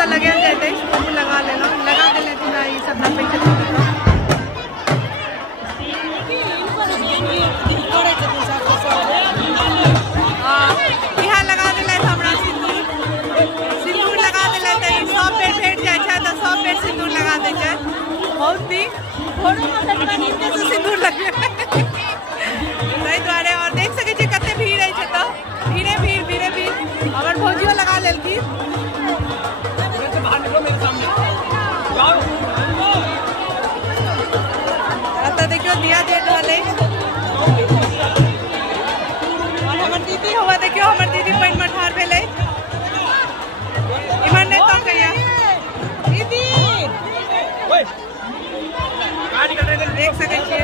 तो लगे जाते सिंदूर लगा लेना लगा देले ना ये सब ना पे यहाँ लगा दिले हमरा सिंदूर लगा दिले तो 100 पेड़ भेट जाए तो 100 पेड़ सिंदूर लगा दे छै बहुत भी घोड़ों में से सिंदूर लगे ताहि दुआरे और देख सके छी कते भीड़ है तो भीड़े भीड़ हमर भौजियो लगा लेलकी तो देखियो दिया दे रहले और हमर दीदी हुआ देखियो हमर दीदी पानी में ठाड़ भेले इमन ने तो कहिया दीदी देख सके छी